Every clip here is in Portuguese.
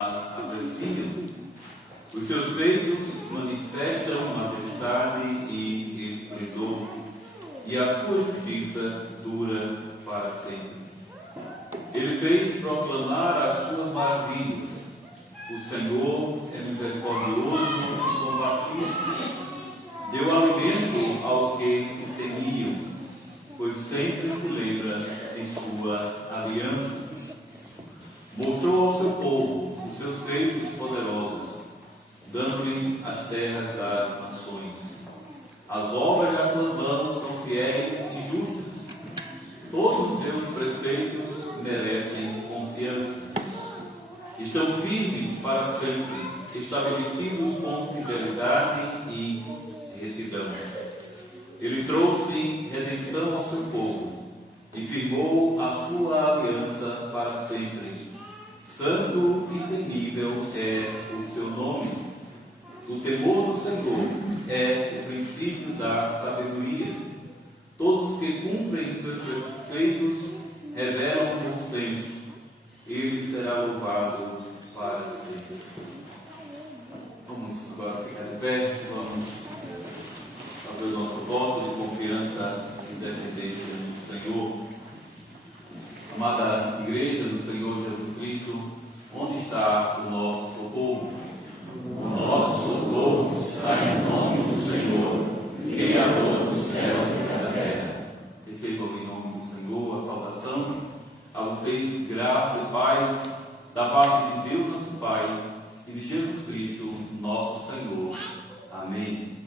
apreciam. Os seus feitos manifestam majestade e esplendor, e a sua justiça dura para sempre. Ele fez proclamar as suas maravilhas. O Senhor é misericordioso e compassivo. Deu alimento aos que o temiam, pois sempre se lembra de sua aliança. Mostrou ao seu povo os seus feitos poderosos, dando-lhes as terras das nações. As obras das suas mãos são fiéis e justas. Todos os seus preceitos merecem confiança. Estão firmes para sempre, estabelecidos com fidelidade e retidão. Ele trouxe redenção ao seu povo e firmou a sua aliança para sempre. Santo e temível é o seu nome. O temor do Senhor é o princípio da sabedoria. Todos os que cumprem seus preceitos revelam o bom senso. Ele será louvado para sempre. Vamos agora ficar de pé, vamos fazer o nosso voto de confiança e dependência no Senhor. Amada Igreja do Senhor Jesus Cristo, onde está o nosso socorro? O nosso socorro está em nome do Senhor, Criador dos céus e da terra. Recebam em nome do Senhor a saudação a vocês, graça e paz da parte de Deus nosso Pai e de Jesus Cristo, nosso Senhor. Amém.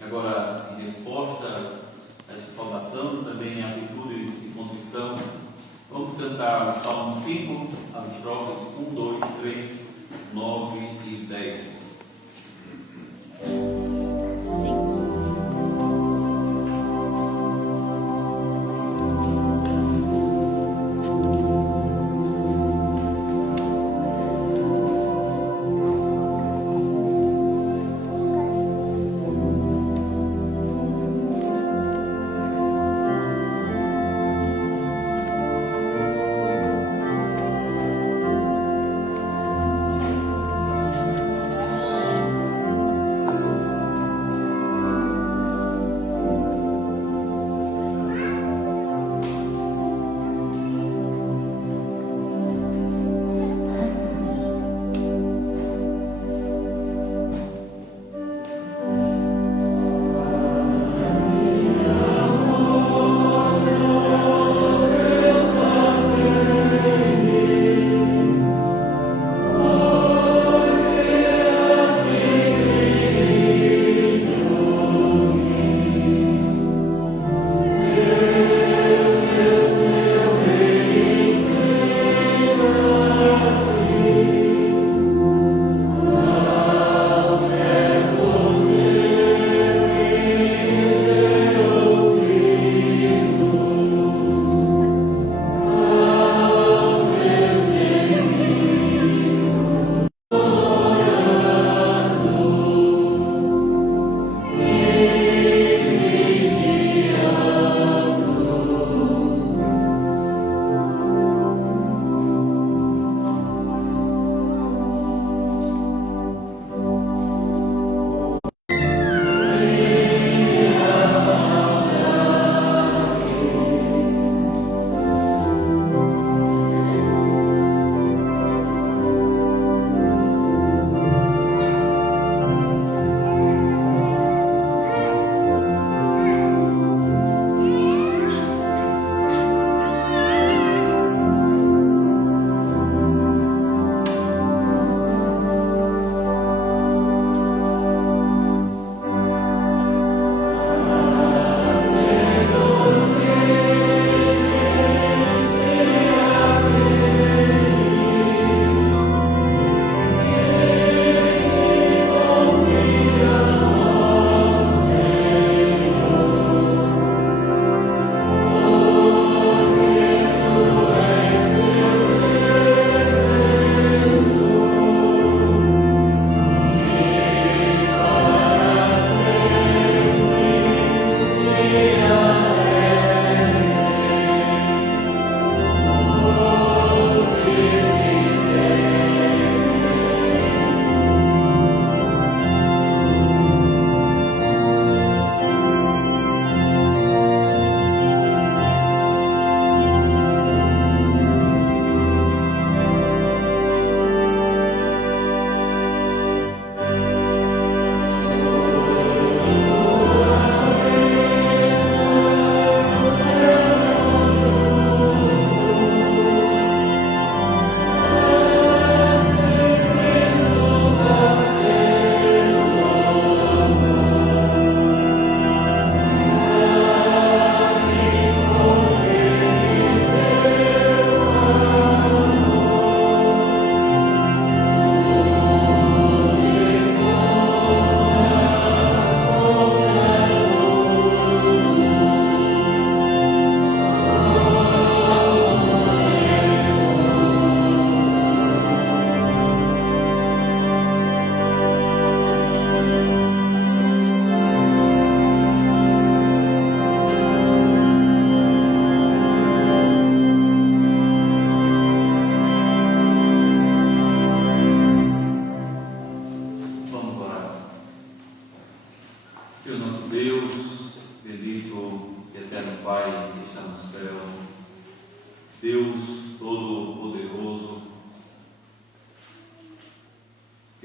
E agora, em resposta a esta saudação, também em atitude e contrição, vamos cantar o Salmo 5, as estrofes 1, 2, 3, 9 e 10.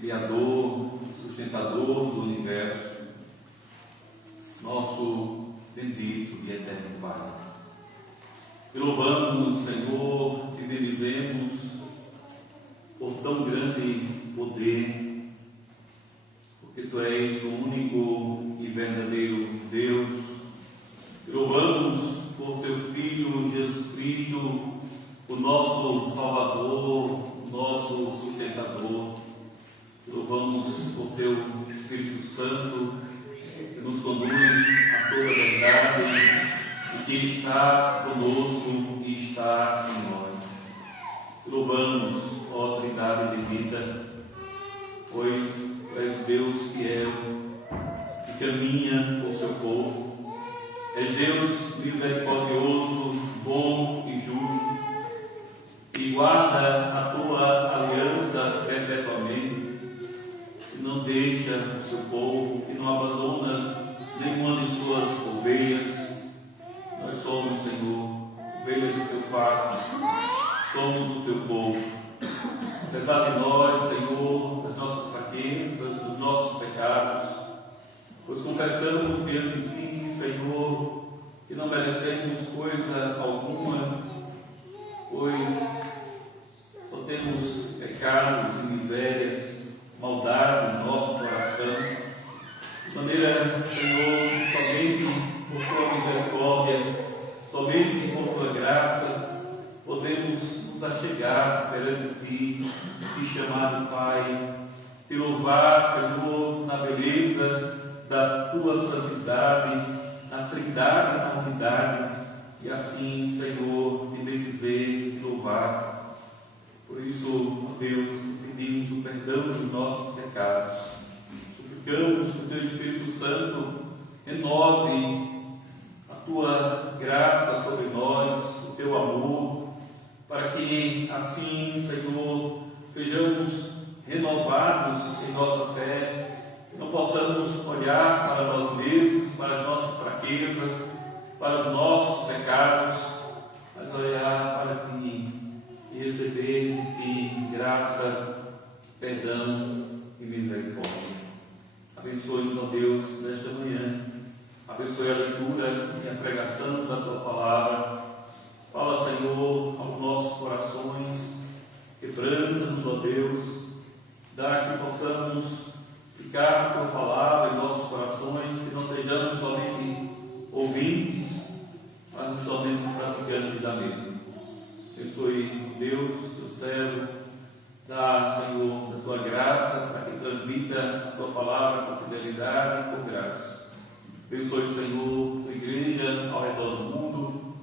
Criador, sustentador do universo, nosso bendito e eterno Pai. Te louvamos, Senhor, te bendizemos por tão grande poder, porque Tu és o único e verdadeiro Deus. Te louvamos por Teu Filho Jesus Cristo, o nosso Salvador, o nosso sustentador. Te louvamos por Teu Espírito Santo, que nos conduz a toda a verdade e que está conosco e está em nós. Te louvamos, ó Trindade bendita, pois Tu és Deus fiel, que caminha por Seu povo. És Deus misericordioso, bom e justo, que guarda a Tua aliança perpetuamente, que não deixa o Seu povo, que não abandona nenhuma de Suas ovelhas. Nós somos, Senhor, ovelhas do Teu pacto, somos o Teu povo. Apesar de nós, Senhor, das nossas fraquezas, dos nossos pecados, pois confessamos diante de Ti, Senhor, que não merecemos coisa alguma, pois só temos pecados e misérias, maldade no nosso coração, de maneira, Senhor, somente por Tua misericórdia, somente por Tua graça, podemos nos achegar perante Ti, Te chamar de Pai, Te louvar, Senhor, na beleza da Tua santidade, na Trindade, na unidade, e assim, Senhor, Te bendizer, Te louvar. Por isso, ó Deus, pedimos o perdão dos nossos pecados, suplicamos que o Teu Espírito Santo renove a Tua graça sobre nós, o Teu amor, para que assim, Senhor, sejamos renovados em nossa fé, que não possamos olhar para nós mesmos, para as nossas fraquezas, para os nossos pecados, mas olhar para Ti e receber de Ti graça, perdão e misericórdia. Abençoe-nos, ó Deus, nesta manhã. Abençoe a leitura e a pregação da Tua palavra. Fala, Senhor, aos nossos corações. Quebranta-nos, ó Deus. Dá que possamos ficar com a Tua palavra em nossos corações, que não sejamos somente ouvintes, mas nos tornemos praticantes da mesma. Abençoe, Deus, Teu servo. Dá, Senhor, da Tua graça, para que transmita a Tua palavra com fidelidade e com graça. Abençoe, Senhor, a igreja ao redor do mundo,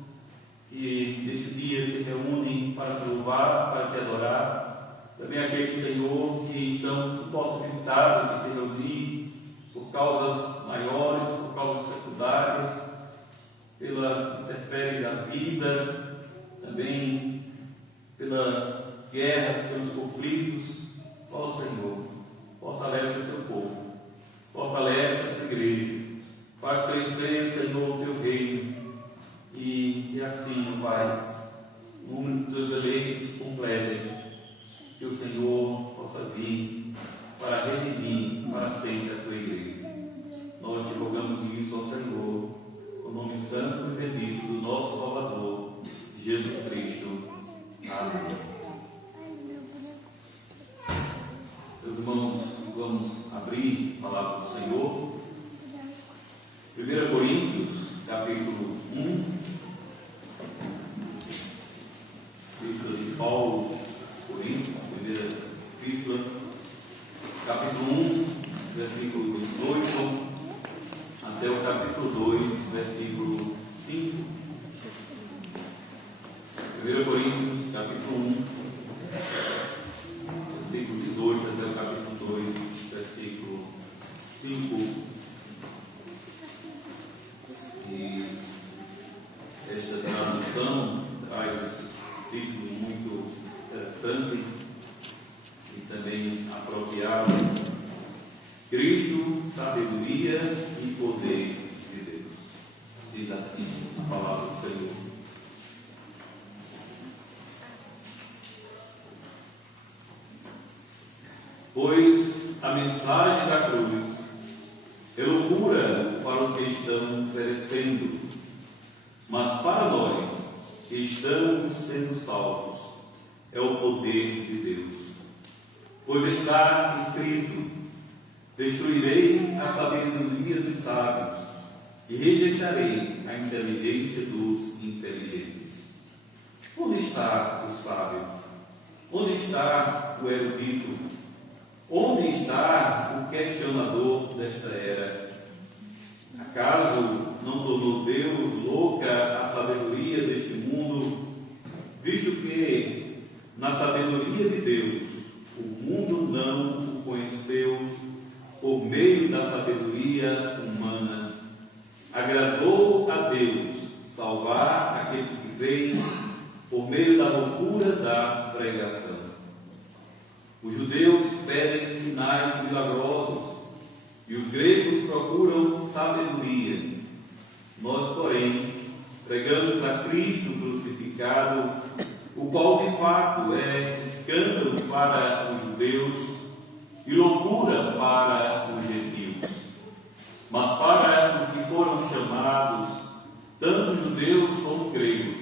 que neste dia se reúnem para Te louvar, para Te adorar. Também aqueles, Senhor, que estão impossibilitados de se reunir por causas maiores, por causas secundárias, pela intempérie da vida, também pelas guerras, pelos conflitos. Ó Senhor, fortalece o Teu povo, fortalece a Tua igreja, faz crescer, Senhor, o Teu reino, e assim, Pai, o número dos eleitos completem, que o Senhor possa vir para redimir para sempre a Tua igreja. Nós Te rogamos isso ao Senhor, no nome santo e bendito do nosso Salvador, Jesus Cristo. Amém. Meus irmãos, vamos abrir a palavra do Senhor. 1 Coríntios, capítulo 1. Epístola de Paulo, Coríntios, primeira epístola, capítulo 1, versículo 18, até o capítulo 2, versículo 5. 1 Coríntios, capítulo 1, versículo 18, até o capítulo 2, versículo 5. E esta tradução traz um título muito interessante e também apropriado: Cristo, sabedoria e poder de Deus. Diz assim a palavra do Senhor. pois a mensagem da cruz é loucura para os que estão perecendo, mas para nós que estamos sendo salvos é o poder de Deus. Pois está escrito: destruirei a sabedoria dos sábios e rejeitarei a inteligência dos inteligentes. Onde está o sábio? Onde está o erudito? Onde está o questionador desta era? Acaso não tornou Deus louca a sabedoria deste mundo, visto que, na sabedoria de Deus, o mundo não o conheceu por meio da sabedoria humana? Agradou a Deus salvar aqueles que creem por meio da loucura da pregação. Os judeus pedem sinais milagrosos e os gregos procuram sabedoria. Nós, porém, pregamos a Cristo crucificado, o qual de fato é escândalo para os judeus e loucura para os gentios. Mas para os que foram chamados, tanto judeus como gregos,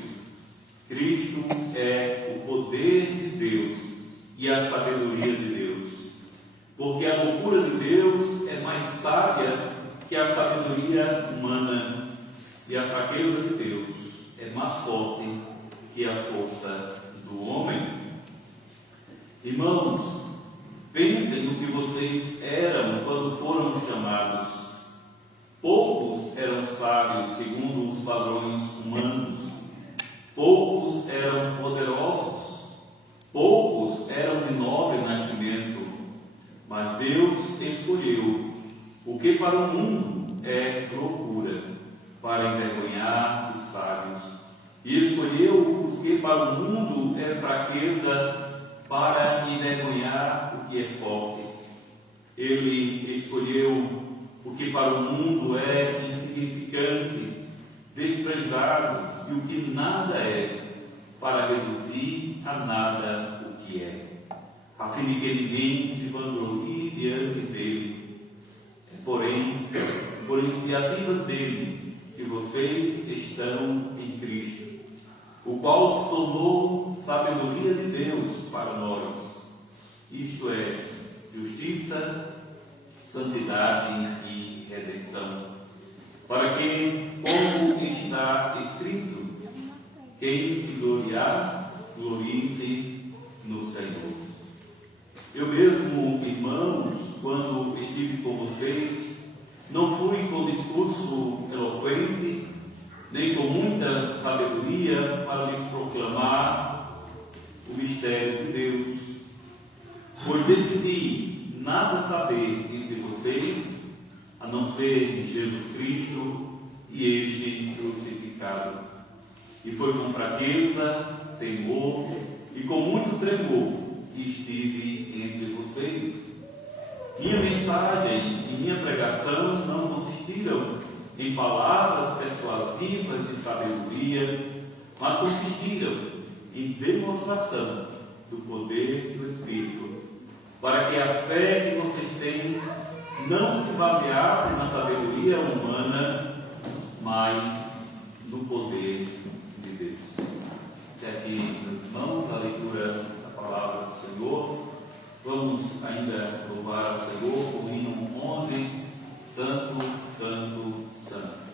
Cristo é o poder de Deus e a sabedoria de Deus. Porque a loucura de Deus é mais sábia que a sabedoria humana, e a fraqueza de Deus é mais forte que a força do homem. Irmãos, pensem no que vocês eram quando foram chamados. Poucos eram sábios segundo os padrões humanos, poucos eram poderosos, poucos eram de nobre nascimento, mas Deus escolheu o que para o mundo é loucura, para envergonhar os sábios, e escolheu os que para o mundo é fraqueza, para envergonhar o que é forte. Ele escolheu o que para o mundo é insignificante, desprezado e o que nada é, para reduzir a nada o que é, a fim de que ninguém se vanglorie diante dele. Porém, por iniciativa dele, que vocês estão em Cristo, o qual se tornou sabedoria de Deus para nós, isto é, justiça, santidade e redenção, para que, como está escrito, quem se gloriar, glorie-se no Senhor. Eu mesmo, irmãos, quando estive com vocês, não fui com discurso eloquente, nem com muita sabedoria para lhes proclamar o mistério de Deus, pois decidi nada saber entre vocês, a não ser de Jesus Cristo e este crucificado. E foi com fraqueza, temor e com muito tremor que estive entre vocês. Minha mensagem e minha pregação não consistiram em palavras persuasivas de sabedoria, mas consistiram em demonstração do poder do Espírito, para que a fé que vocês têm não se baseasse na sabedoria humana, mas no poder de Deus. Até aqui, meus irmãos, a leitura da palavra do Senhor. Vamos ainda louvar ao Senhor com o hino 11, Santo, Santo, Santo.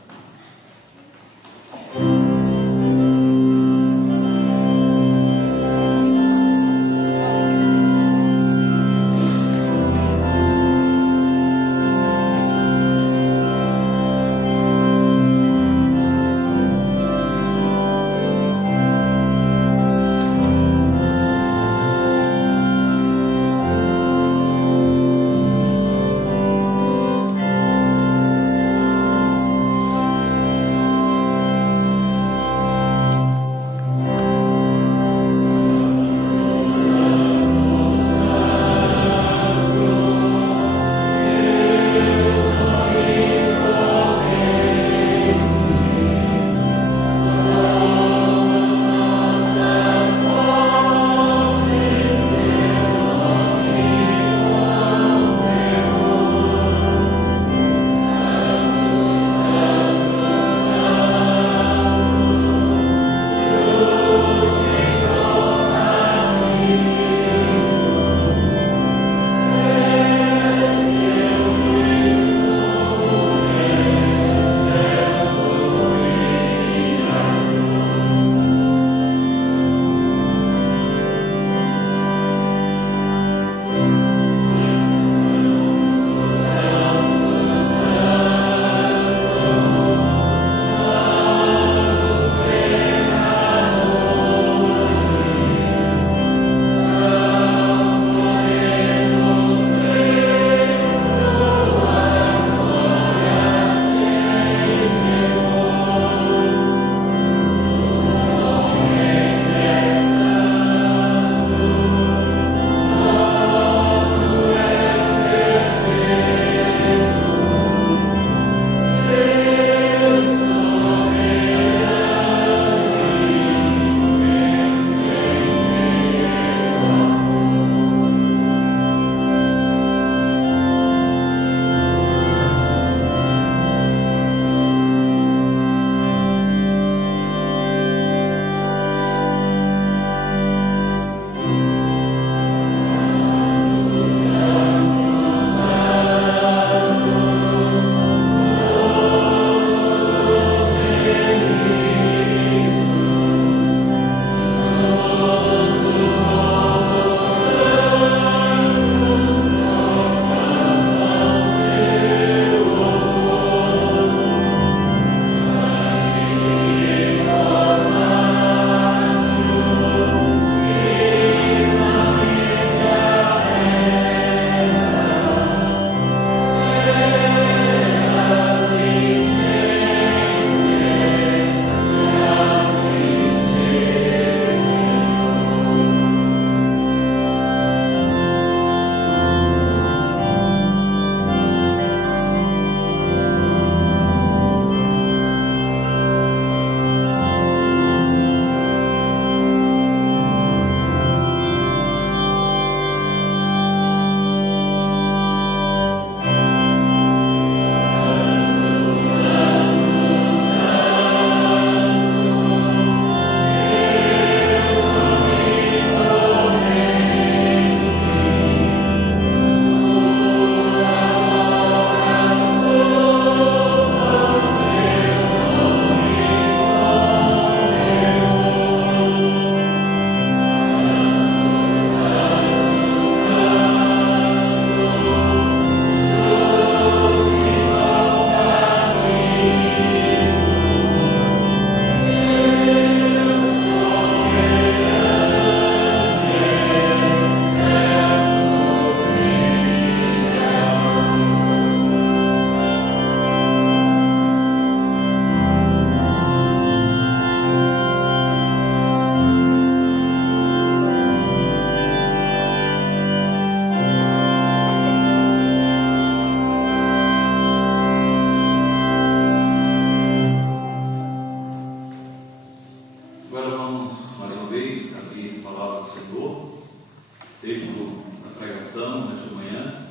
pregação nesta manhã.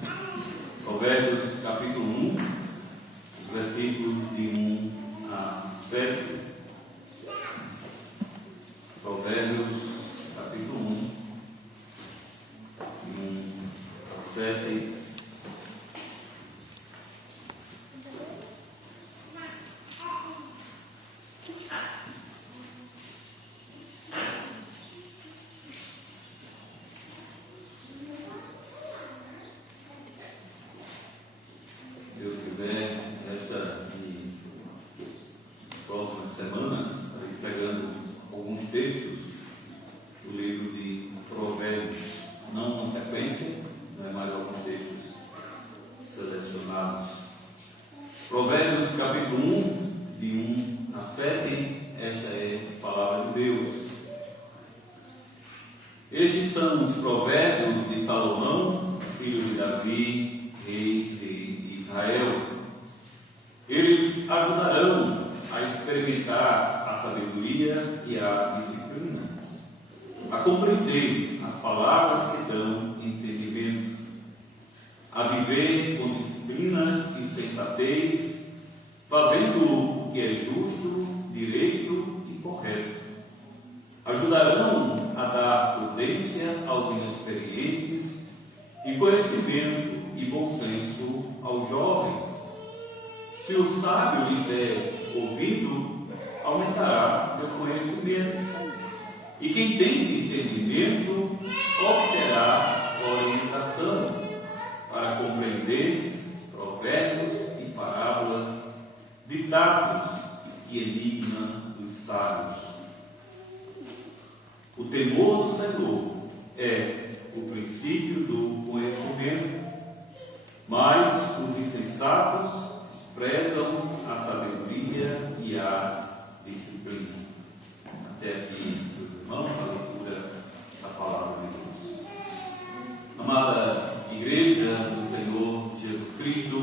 Provérbios capítulo 1, os versículos de 1 a 7. Provérbios capítulo 1, de 1 a 7. Deus quiser, nesta e próximas semanas, estarei pregando alguns textos do livro de Provérbios, não em sequência, não é mais alguns textos selecionados. Provérbios capítulo 1, de 1 a 7, esta é a palavra de Deus. Estes são os provérbios de Salomão, filho de Davi, rei de Israel. Eles ajudarão a experimentar a sabedoria e a disciplina, a compreender as palavras que dão entendimento, a viver com disciplina e sensatez, fazendo o que é justo, direito e correto. Ajudarão a dar prudência aos inexperientes e conhecimento e bom senso aos jovens. Se o sábio lhe der ouvido, aumentará seu conhecimento. E quem tem discernimento obterá orientação para compreender provérbios e parábolas, ditados e enigmas dos sábios. O temor do Senhor é o princípio do conhecimento, mas os insensatos desprezam a sabedoria e a disciplina. Até aqui, meus irmãos, a leitura da palavra de Deus. Amada Igreja do Senhor Jesus Cristo,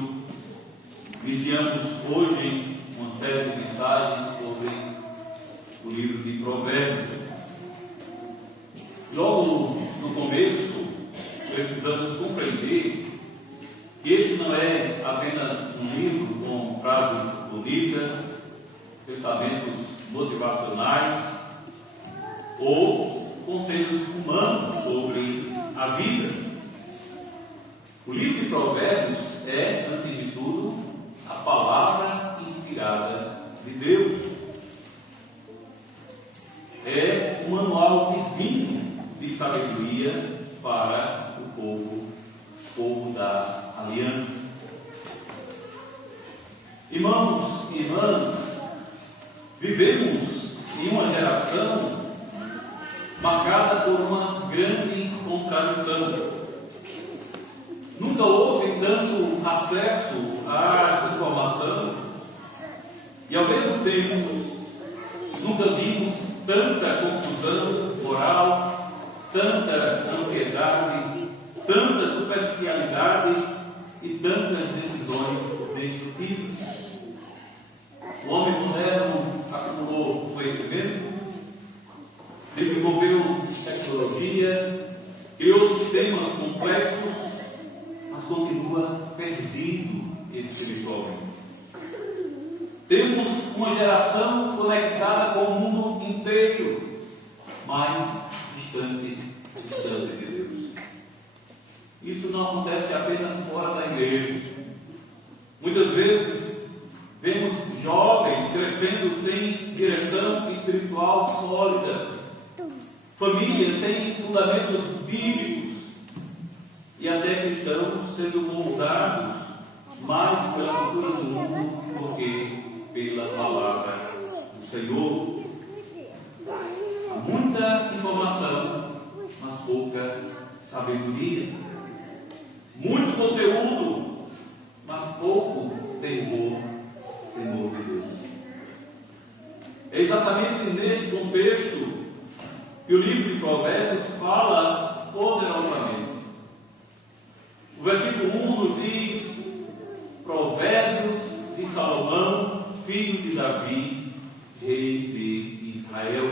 iniciamos hoje uma série de mensagens sobre o livro de Provérbios. Logo no começo, precisamos compreender que este não é apenas um livro com frases bonitas, pensamentos motivacionais ou conselhos humanos sobre a vida. O livro de Provérbios é, antes de tudo, a palavra inspirada de Deus. É um manual divino de sabedoria para o povo da aliança. Irmãos e irmãs, vivemos em uma geração marcada por uma grande contradição. Nunca houve tanto acesso à informação e, ao mesmo tempo, nunca vimos tanta confusão moral, tanta ansiedade, tanta superficialidade e tantas decisões destrutivas. O homem moderno acumulou conhecimento, desenvolveu tecnologia, criou sistemas complexos, mas continua perdido espiritualmente. Temos uma geração conectada com o mundo inteiro, mas distante de Deus. Isso não acontece apenas fora da igreja. Muitas vezes vemos jovens crescendo sem direção espiritual sólida, famílias sem fundamentos bíblicos e até cristãos sendo moldados mais pela cultura do mundo do que pela palavra do Senhor. Há muita informação, mas pouca sabedoria. Muito conteúdo, mas pouco temor de Deus. É exatamente nesse contexto que o livro de Provérbios fala poderosamente. O versículo 1 nos diz: Provérbios de Salomão, filho de Davi, rei de Israel.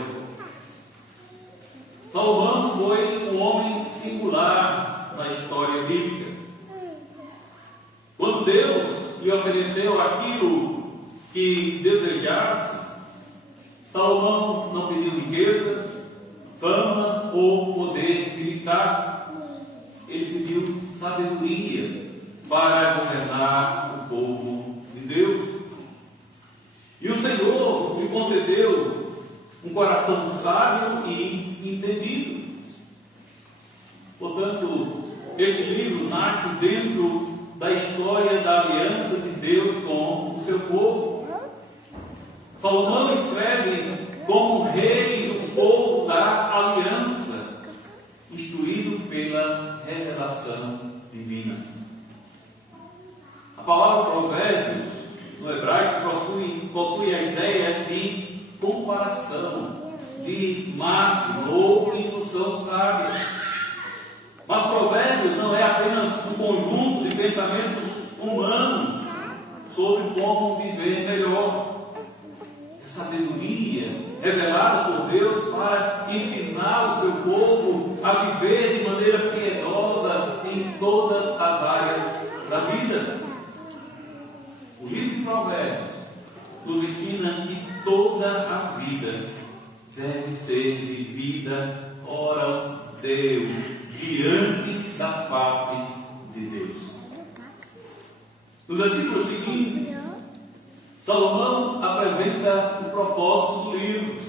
Salomão foi um homem singular na da história bíblica. Quando Deus lhe ofereceu aquilo que desejasse, Salomão não pediu riquezas, fama ou poder militar. Ele pediu sabedoria para governar o povo de Deus. E o Senhor lhe concedeu um coração sábio e entendido. Portanto, este livro nasce dentro da história da aliança de Deus com o seu povo. Salomão escreve como rei do povo da aliança, instruído pela revelação divina. A palavra provérbios, no hebraico, possui a ideia de comparação, de máximo ou instrução sábia. Mas provérbios não é apenas um conjunto de pensamentos humanos sobre como viver melhor. É sabedoria revelada por Deus para ensinar o seu povo a viver de maneira piedosa em todas as áreas da vida. O livro de Provérbios nos ensina que toda a vida deve ser vivida ora Deus, diante da face de Deus. Nos versículos seguintes, Salomão apresenta o propósito do livro.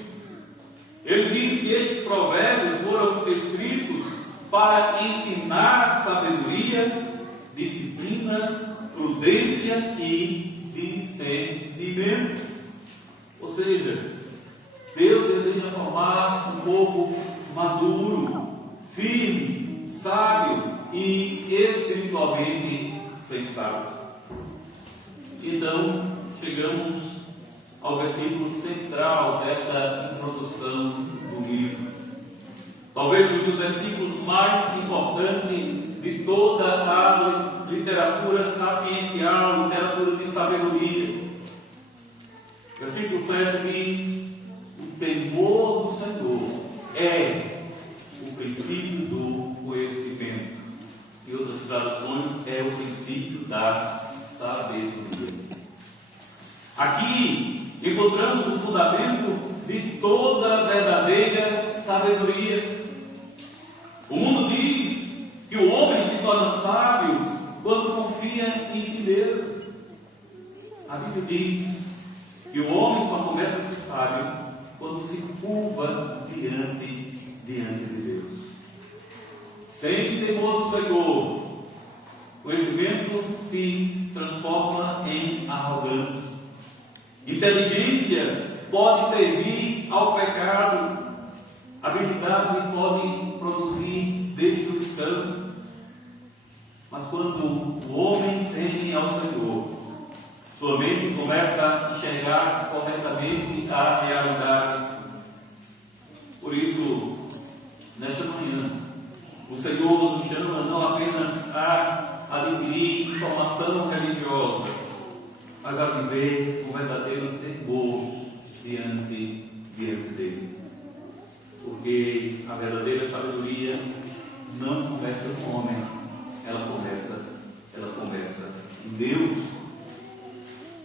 Ele diz que estes provérbios foram escritos para ensinar sabedoria, disciplina, prudência e discernimento. Ou seja, Deus deseja formar um povo maduro, firme, sábio e espiritualmente sensato. Então, chegamos ao versículo central desta introdução do livro. Talvez um dos versículos mais importantes de toda a literatura sapiencial, literatura de sabedoria. Versículo 7 diz: o temor do Senhor é o princípio do conhecimento. Em outras traduções, é o princípio da sabedoria. Aqui encontramos o fundamento de toda a verdadeira sabedoria. O mundo diz que o homem se torna sábio quando confia em si mesmo. A Bíblia diz que o homem só começa a ser sábio quando se curva diante de Deus. Sem temor do Senhor, conhecimento se transforma em arrogância. Inteligência pode servir ao pecado. Habilidade pode produzir destruição. Mas quando o homem teme ao Senhor, sua mente começa a enxergar corretamente a realidade. Por isso, nesta manhã, o Senhor nos chama não apenas a adquirir informação religiosa, mas a viver o verdadeiro temor diante dele. Porque a verdadeira sabedoria não começa com o homem, ela começa em Deus.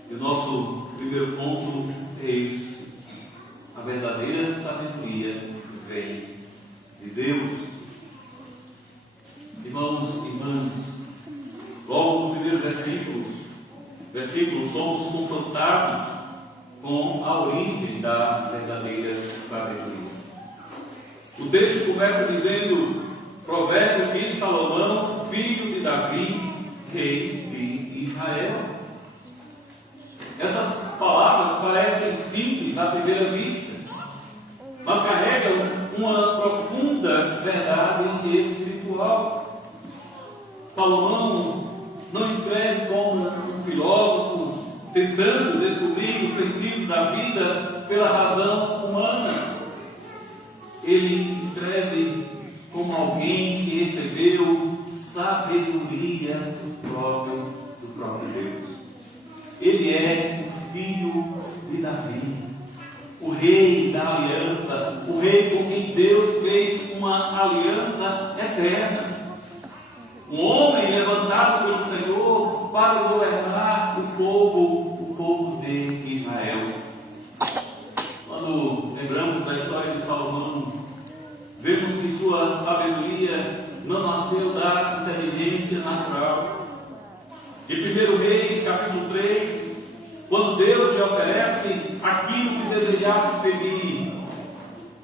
E o nosso primeiro ponto é esse: a verdadeira sabedoria vem de Deus. Irmãos e irmãs, logo no primeiro versículo, somos confrontados com a origem da verdadeira sabedoria. O texto começa dizendo: provérbio de Salomão, filho de Davi, rei de Israel. Essas palavras parecem simples à primeira vista, mas carregam uma profunda verdade espiritual. Salomão não escreve como um filósofo tentando descobrir o sentido da vida pela razão humana. Ele escreve como alguém que recebeu sabedoria do próprio Deus. Ele é o filho de Davi, o rei da aliança, o rei com quem Deus fez uma aliança eterna. para governar o povo de Israel. Quando lembramos da história de Salomão, vemos que sua sabedoria não nasceu da inteligência natural. Em 1 Reis, capítulo 3, quando Deus lhe oferece aquilo que desejasse pedir,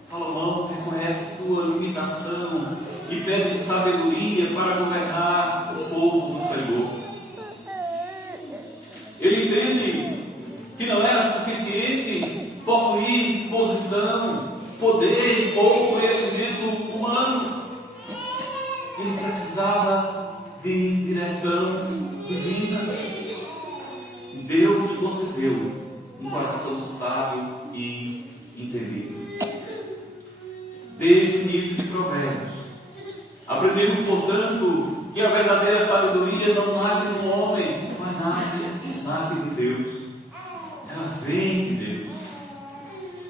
Salomão reconhece sua limitação e pede sabedoria para governar o povo do Senhor. Ele entende que não era suficiente possuir posição, poder ou conhecimento humano. Ele precisava de direção divina. E Deus lhe concedeu um coração sábio e entendido. Desde o início de Provérbios, aprendemos, portanto, que a verdadeira sabedoria não nasce de um homem, mas nasce de Deus. Ela vem de Deus.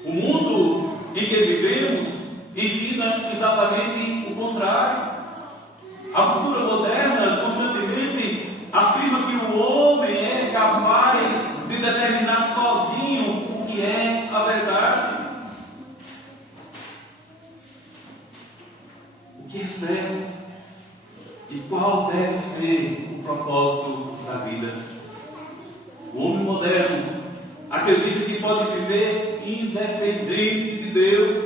O mundo em que vivemos ensina exatamente o contrário. A cultura moderna constantemente afirma que o homem é capaz de determinar sozinho o que é a verdade. O que é certo e qual deve ser o propósito da vida. O homem moderno acredita que pode viver independente de Deus.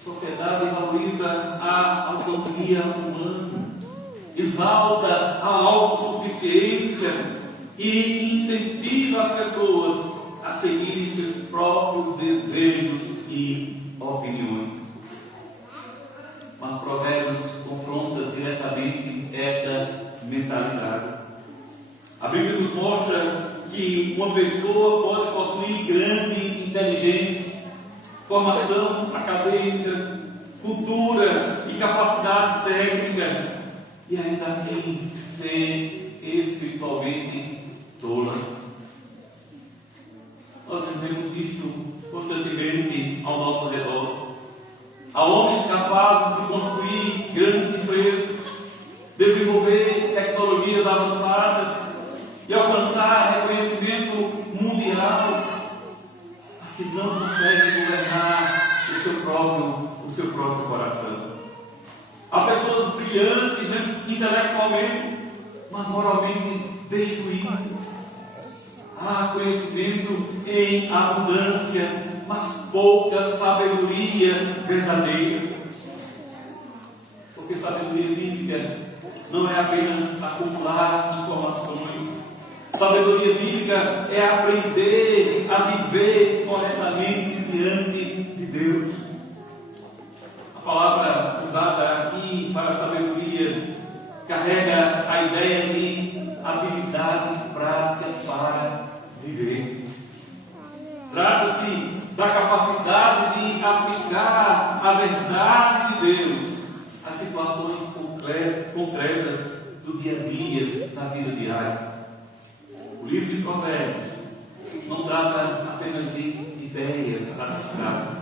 A sociedade valoriza a autonomia humana, exalta a autossuficiência e incentiva as pessoas a seguirem seus próprios desejos e opiniões. Mas Provérbios confronta diretamente esta mentalidade. A Bíblia nos mostra que uma pessoa pode possuir grande inteligência, formação acadêmica, cultura e capacidade técnica, e ainda assim ser espiritualmente tola. Nós vemos isto constantemente ao nosso redor. Há homens capazes de construir grandes empresas, desenvolver tecnologias avançadas e alcançar reconhecimento mundial, mas que não conseguem governar o seu próprio coração. Há pessoas brilhantes intelectualmente, mas moralmente destruídas. Há conhecimento em abundância, mas pouca sabedoria verdadeira. Porque sabedoria bíblica não é apenas acumular informações. Sabedoria bíblica é aprender a viver corretamente diante de Deus. A palavra usada aqui para sabedoria carrega a ideia de habilidade prática para viver. Trata-se da capacidade de aplicar a verdade de Deus às situações concretas do dia a dia, da vida diária. O livro de Provérbios não trata apenas de ideias abstratas.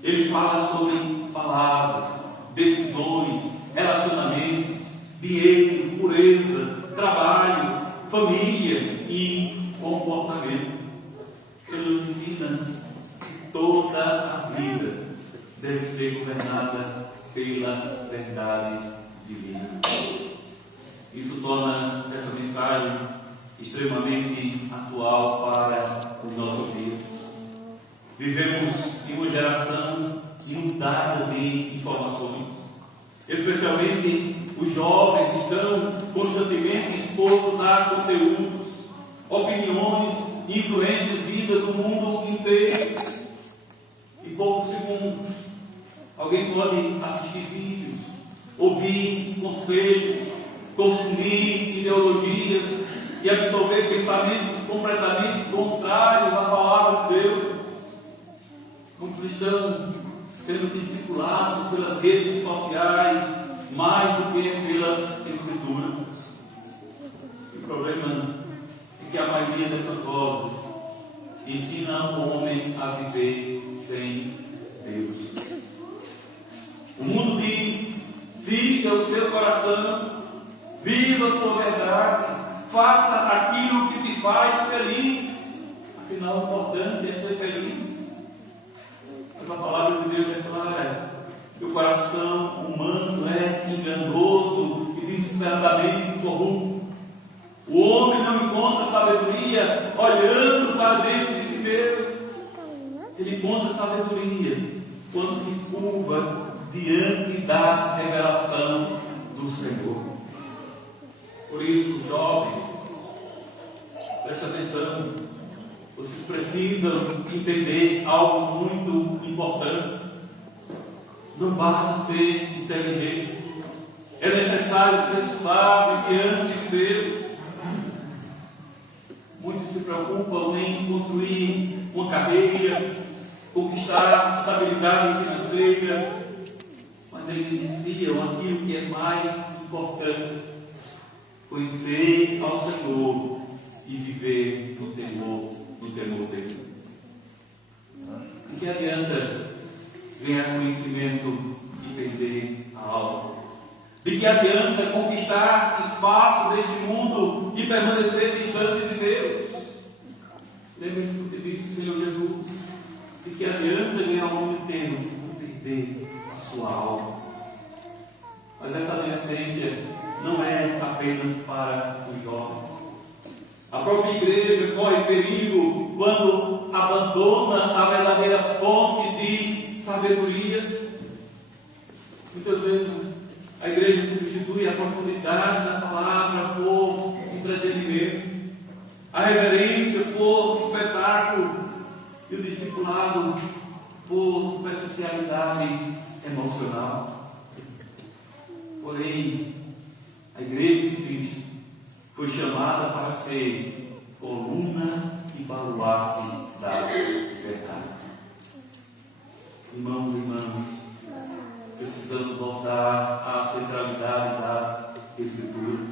Ele fala sobre palavras, decisões, relacionamentos, dinheiro, pureza, trabalho, família e comportamento. Ele nos ensina que toda a vida deve ser governada pela verdade divina. Isso torna essa mensagem extremamente atual para os nossos dias. Vivemos em uma geração inundada de informações. Especialmente os jovens estão constantemente expostos a conteúdos, opiniões e influências vindas do mundo inteiro. Em poucos segundos, alguém pode assistir vídeos, ouvir conselhos, consumir ideologias e absorver pensamentos completamente contrários à palavra de Deus. Muitos estão sendo discipulados pelas redes sociais mais do que pelas Escrituras. O problema é que a maioria dessas vozes ensina o homem a viver sem Deus. O mundo diz: siga o seu coração, viva a sua verdade, faça aquilo que te faz feliz. Afinal, o importante é ser feliz. Mas a palavra de Deus é clara, que o coração humano é enganoso e desesperadamente corrupto. O homem não encontra sabedoria olhando para dentro de si mesmo. Ele encontra sabedoria quando se curva diante da revelação do Senhor. Por isso, jovens, presta atenção, vocês precisam entender algo muito importante. Não basta ser inteligente, é necessário ser sábio diante de Deus. Muitos se preocupam em construir uma carreira, conquistar estabilidade financeira, mas negligenciam aquilo que é mais importante: conhecer ao Senhor e viver no temor dele. De que adianta ganhar conhecimento e perder a alma? De que adianta conquistar espaço deste mundo e permanecer distante de Deus? Lembre-se do que disse o Senhor Jesus: de que adianta ganhar o mundo inteiro e perder a sua alma? Mas essa advertência não é apenas para os jovens. A própria igreja corre perigo quando abandona a verdadeira fonte de sabedoria. Muitas vezes a igreja substitui a profundidade da palavra por entretenimento, a reverência por espetáculo e o discipulado por superficialidade emocional. Porém, a igreja de Cristo foi chamada para ser coluna e baluarte da verdade. Irmãos e irmãs, precisamos voltar à centralidade das Escrituras.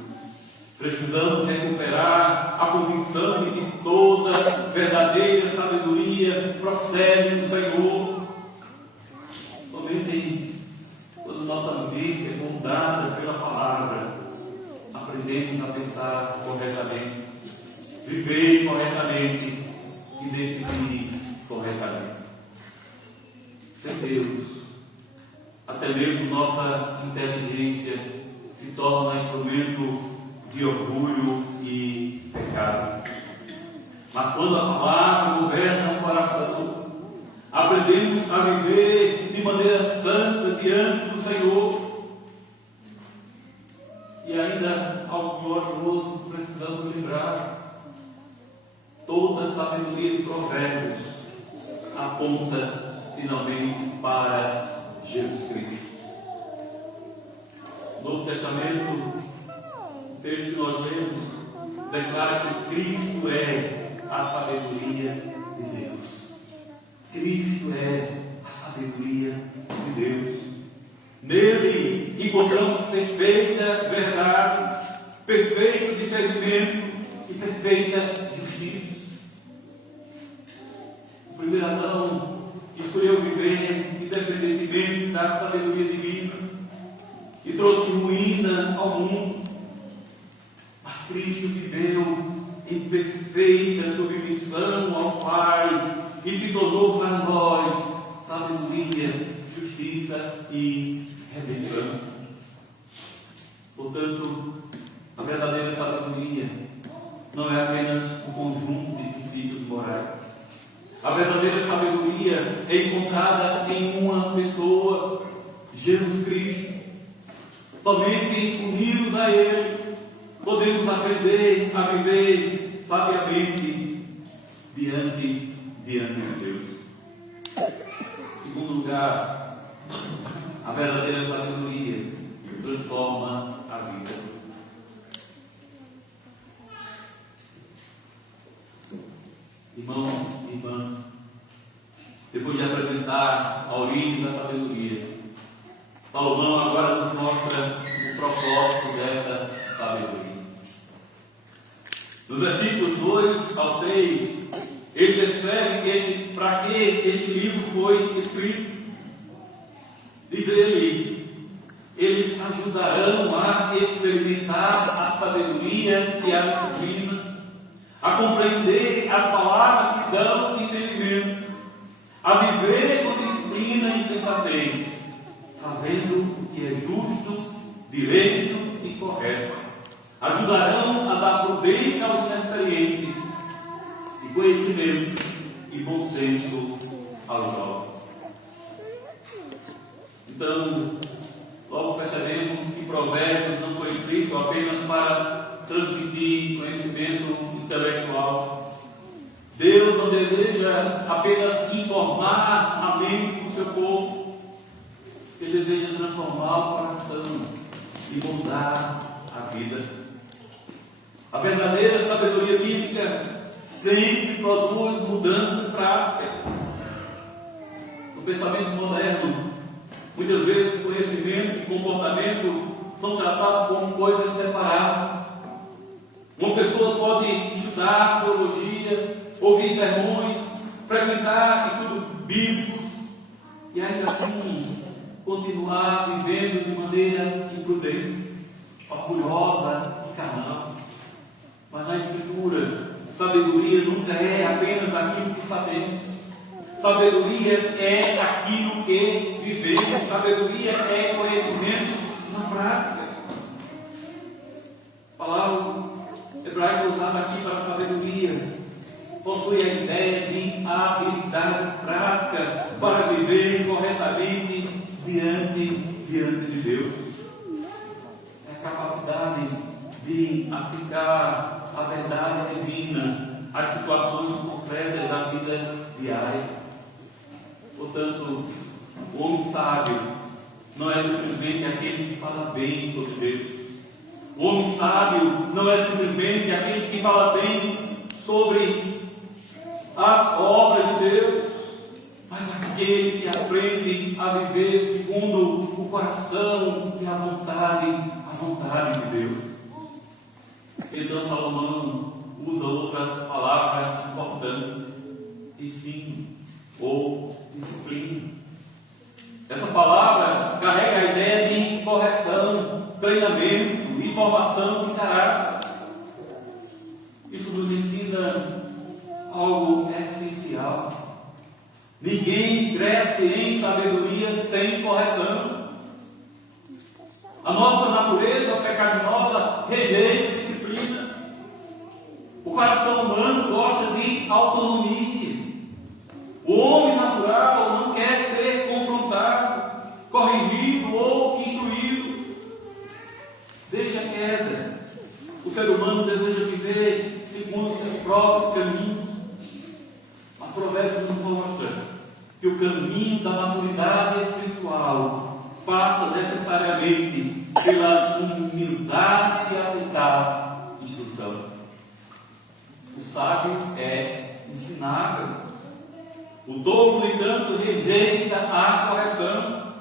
Precisamos recuperar a convicção de que toda verdadeira sabedoria procede do Senhor. Somente quando nossa mente é moldada pela palavra, aprendemos a pensar corretamente, viver corretamente e decidir corretamente. Sem Deus, até mesmo nossa inteligência se torna instrumento de orgulho e pecado. Mas quando a palavra governa o coração, aprendemos a viver de maneira santa diante do Senhor. E ainda, algo glorioso, precisamos lembrar: toda a sabedoria de Provérbios aponta finalmente para Jesus Cristo. No Novo Testamento, o texto que nós lemos declara que Cristo é a sabedoria de Deus. Cristo é a sabedoria de Deus. Nele encontramos perfeita verdade, perfeito discernimento e perfeita justiça. O primeiro Adão escolheu viver independentemente da sabedoria divina e trouxe ruína ao mundo. Mas Cristo viveu em perfeita submissão ao Pai e se tornou para nós sabedoria, justiça e redenção. Portanto, a verdadeira sabedoria não é apenas um conjunto de princípios morais. A verdadeira sabedoria é encontrada em uma pessoa, Jesus Cristo. Somente unidos a Ele podemos aprender a viver sabiamente diante de Deus. Em segundo lugar, a verdadeira sabedoria transforma a vida. Irmãos e irmãs, depois de apresentar a origem da sabedoria, Salomão agora nos mostra o propósito dessa sabedoria. Dos versículos 2 ao 6, ele descreve para que este livro foi escrito. Diz ele ajudarão a experimentar a sabedoria e a disciplina, a compreender as palavras que dão entendimento, a viver com disciplina e sensatez, fazendo o que é justo, direito e correto. Ajudarão a dar prudência aos inexperientes e conhecimento e bom senso aos jovens. Então, logo percebemos que Provérbios não foi escrito apenas para transmitir conhecimento intelectual. Deus não deseja apenas informar a mente do seu povo. Ele deseja transformar o coração e mudar a vida. A verdadeira sabedoria bíblica sempre produz mudança prática. No pensamento moderno, muitas vezes conhecimento e comportamento são tratados como coisas separadas. Uma pessoa pode estudar teologia, ouvir sermões, frequentar estudos bíblicos e ainda assim continuar vivendo de maneira imprudente, orgulhosa e carnal. Mas na Escritura, sabedoria nunca é apenas aquilo que sabemos. Sabedoria é aquilo que vivemos. Sabedoria é conhecimento na prática. A palavra hebraica usada aqui para sabedoria possui a ideia de habilidade prática para viver corretamente diante de Deus. É a capacidade de aplicar a verdade divina às situações concretas da vida diária. Portanto, o homem sábio não é simplesmente aquele que fala bem sobre Deus. O homem sábio não é simplesmente aquele que fala bem sobre as obras de Deus, mas aquele que aprende a viver segundo o coração e a vontade de Deus. Então Salomão usa outra palavra importante: ensino ou disciplina. Essa palavra carrega a ideia de correção, treinamento e formação de caráter. Isso nos ensina algo essencial. Ninguém cresce em sabedoria sem correção. A nossa natureza pecaminosa rejeita disciplina. O coração humano gosta de autonomia. O homem natural não quer ser confrontado, corrigido ou instruído. Desde a queda, o ser humano deseja viver segundo seus próprios caminhos. Mas Provérbios nos mostra que o caminho da maturidade espiritual passa necessariamente pela humildade de aceitar instrução. O sábio é ensinável. O tolo, no entanto, rejeita a correção.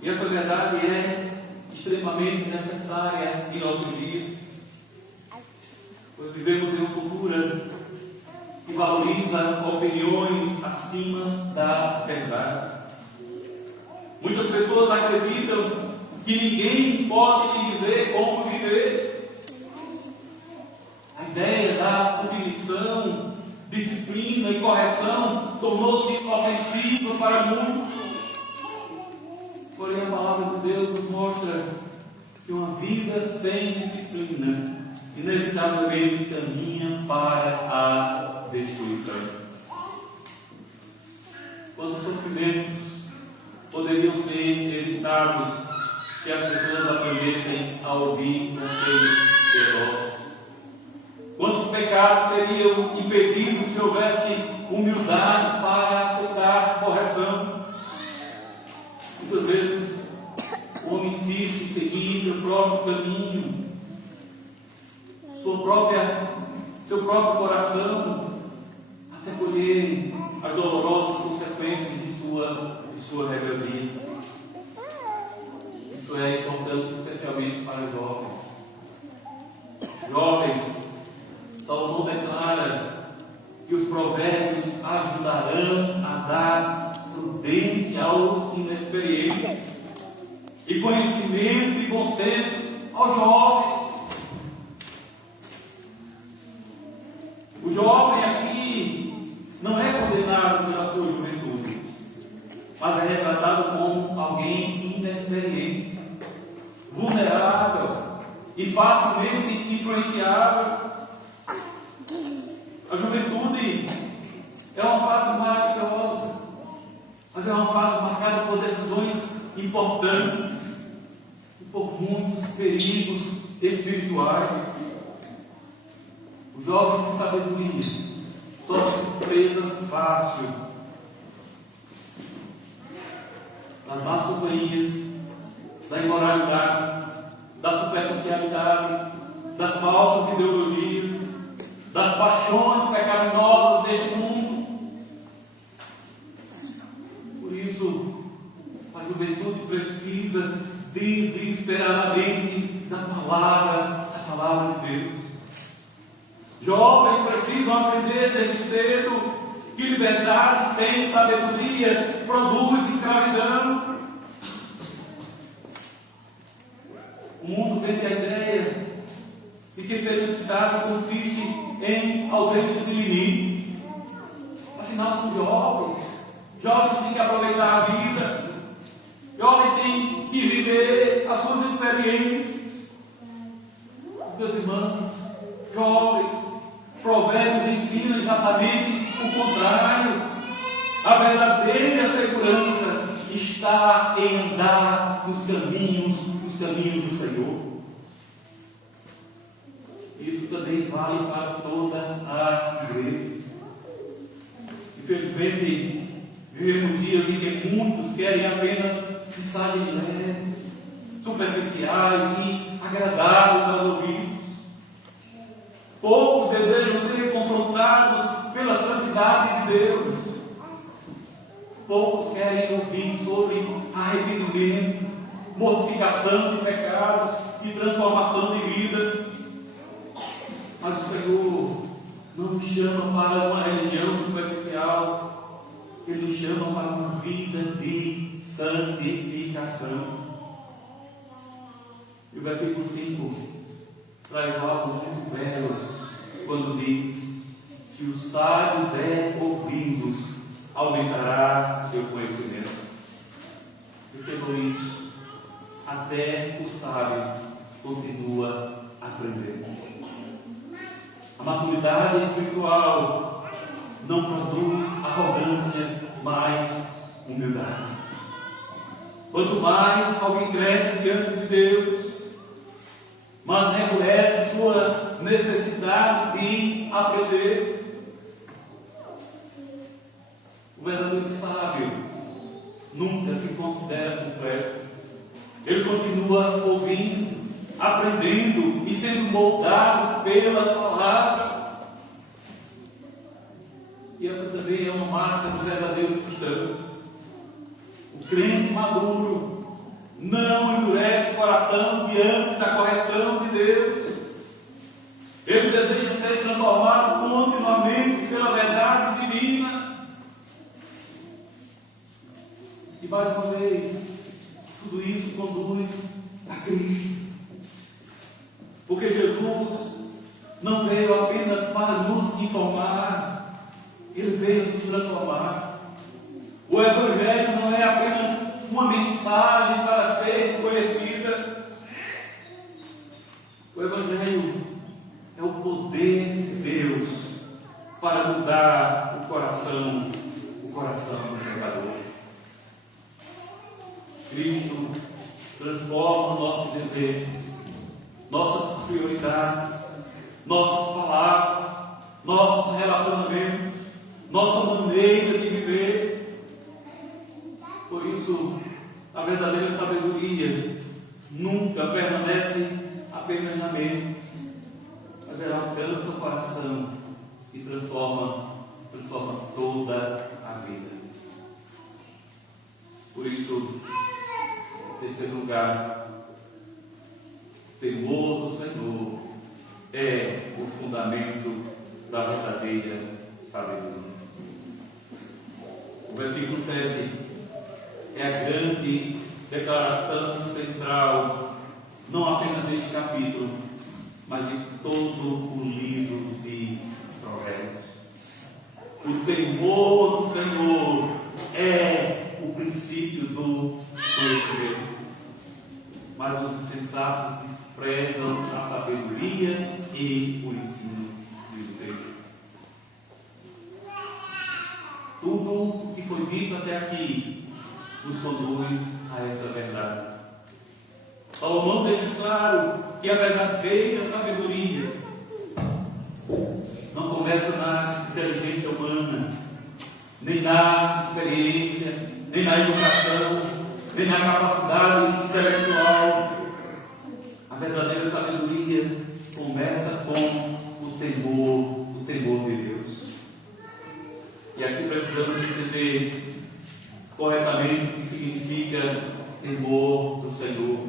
E essa verdade é extremamente necessária em nossos dias, pois vivemos em uma cultura que valoriza opiniões acima da verdade. Muitas pessoas acreditam que ninguém pode lhe dizer como viver. A ideia da submissão, disciplina e correção tornou-se ofensiva para muitos. Porém, a palavra de Deus nos mostra que uma vida sem disciplina inevitavelmente caminha para a destruição. Quantos sofrimentos poderiam ser evitados se as pessoas aprendessem a ouvir conselhos piedosos? Quantos pecados seriam impedidos se houvesse humildade para aceitar correção? Muitas vezes o homem insiste em seguir seu próprio caminho, seu próprio coração, até colher as dolorosas consequências de sua rebeldia. Isso é importante especialmente para os jovens. Jovens, Salomão declara que os provérbios ajudarão a dar prudência aos inexperientes. e conhecimento e bom senso aos jovens. O jovem aqui não é condenado pela sua juventude, mas é retratado como alguém inexperiente, vulnerável e facilmente influenciável. A juventude é uma fase maravilhosa, mas é uma fase marcada por decisões importantes e por muitos perigos espirituais. Os jovens sem sabedoria tornam-se presa fácil das más companhias, da imoralidade, da superficialidade, das falsas ideologias, das paixões pecaminosas deste mundo. Por isso, a juventude precisa desesperadamente da palavra de Deus. Jovens precisam aprender desde cedo que liberdade sem sabedoria produz escravidão. O mundo vende a ideia de que felicidade consiste em ausência de limites. Afinal, são jovens. Jovens têm que aproveitar a vida. Jovens têm que viver as suas experiências. Meus irmãos, jovens, Provérbios ensinam exatamente o contrário. A verdadeira segurança está em andar nos caminhos do Senhor. Isso também vale para toda a igreja. Infelizmente, vivemos dias em que muitos querem apenas mensagens leves, superficiais e agradáveis aos ouvidos. Poucos desejam ser confrontados pela santidade de Deus. Poucos querem ouvir sobre arrependimento, mortificação de pecados e transformação de vida. Mas o Senhor não nos chama para uma religião superficial. Ele nos chama para uma vida de santificação. E o versículo 5 traz algo muito belo quando diz: se o sábio der ouvidos, aumentará seu conhecimento. Percebam isso. Até o sábio continua aprendendo. A maturidade espiritual não produz arrogância, mas humildade. Quanto mais alguém cresce diante de Deus, mas reconhece sua necessidade de aprender. O verdadeiro sábio nunca se considera completo. Ele continua ouvindo, aprendendo e sendo moldado pela palavra. E essa também é uma marca do verdadeiro cristão. O crente maduro não endurece o coração diante da correção de Deus. Ele deseja ser transformado continuamente pela verdade divina. E mais uma vez, tudo isso conduz a Cristo. Porque Jesus não veio apenas para nos informar, Ele veio nos transformar. O Evangelho não é apenas uma mensagem para ser conhecida. O Evangelho é o poder de Deus para mudar o coração do pecador. Cristo transforma nossos desejos, nossas prioridades, nossas palavras, nossos relacionamentos, nossa maneira de viver. Por isso, a verdadeira sabedoria nunca permanece apenas na mente, mas ela alcança o coração e transforma toda a vida. Por isso, em terceiro lugar, o temor do Senhor é o fundamento da verdadeira sabedoria. O versículo 7 é a grande declaração central, não apenas deste capítulo, mas de todo o livro de Provérbios. O temor do Senhor é o princípio do conhecimento, mas os insensatos desprezam a sabedoria e o ensino de Deus. Tudo o que foi dito até aqui nos conduz a essa verdade. Salomão deixa claro que a verdadeira sabedoria não começa na inteligência humana, nem na experiência, nem na educação, nem na capacidade intelectual. A verdadeira sabedoria começa com o temor de Deus. E aqui precisamos entender corretamente o que significa temor do Senhor.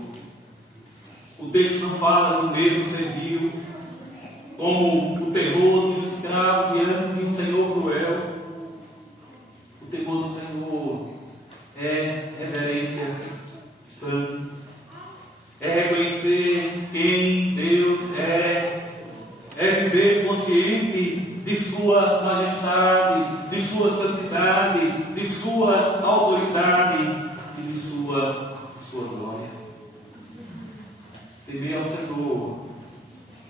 O texto não fala do medo servil, como o terror do escravo diante de um Senhor cruel. O temor do Senhor é reverência santa, é reconhecer quem Deus é viver consciente de sua majestade, de sua santidade, de sua autoridade e de sua glória. Temer ao Senhor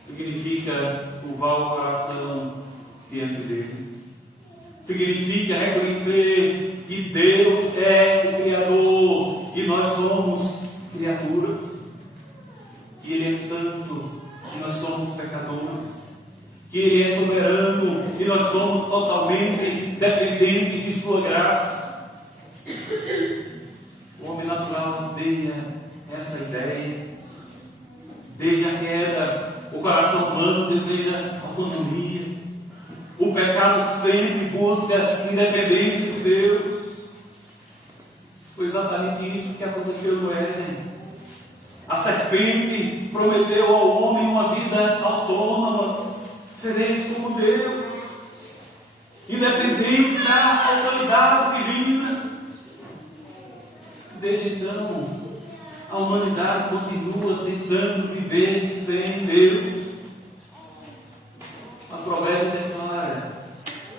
significa curvar o coração diante dele. Significa reconhecer que Deus é o Criador e nós somos criaturas. Que Ele é santo e nós somos pecadores. Que Ele é soberano e nós somos totalmente dependentes de sua graça. O homem natural odeia essa ideia. Desde a queda, o coração humano deseja autonomia. O pecado sempre busca independência de Deus. Foi exatamente isso que aconteceu no Éden. A serpente prometeu ao homem uma vida autônoma. Sereis como Deus, independente da autoridade divina. Desde então, a humanidade continua tentando viver sem Deus. A Provérbio declara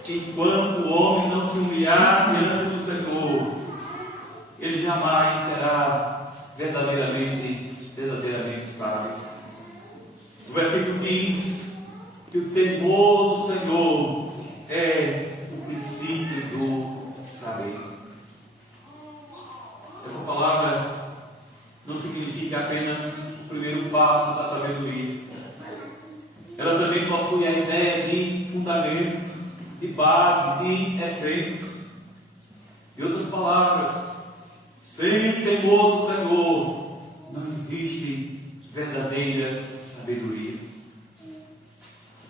que enquanto o homem não se humilhar diante do Senhor, ele jamais será verdadeiramente sábio. O versículo diz que o temor do Senhor é o princípio do saber. Essa palavra não significa apenas o primeiro passo da sabedoria. Ela também possui a ideia de fundamento, de base, de essência. Em outras palavras, sem temor do Senhor não existe verdadeira sabedoria.